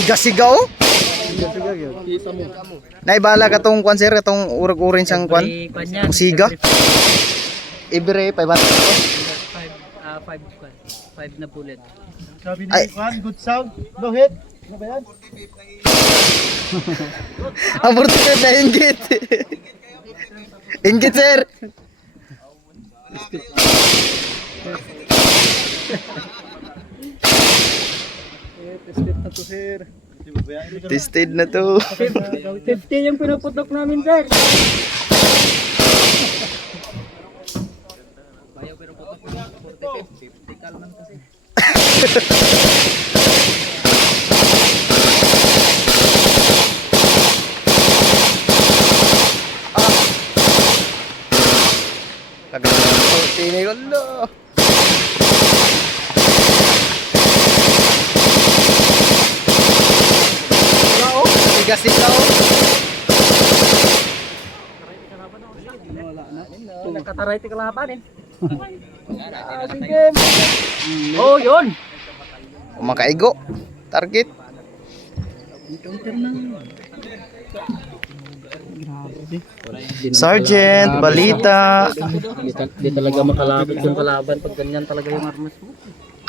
Siga-siga oh. Kita mo. Naibala ka tong kwan sir, katong urag-urin siyang kwan. Ang siga. Every 500. 5 na bullet. Sabi ni Ay. Juan, good sound, no hit. Ano ba yan? Ang portugal na inggit. Inggit sir. Tested na to, sir. Di ba yan? Tested na to. 50 yung pinuputok namin, sir. Bayaw pero putok na 45, 50 kalman kasi. Kaganda sini ko lo. Siga-siga oh. Nakataray ti kalaban eh. Sige. Oh, yun. Makaigo. Target. Sergeant, balita. Di talaga makalabot yung kalaban pag ganyan talaga yung armas mo.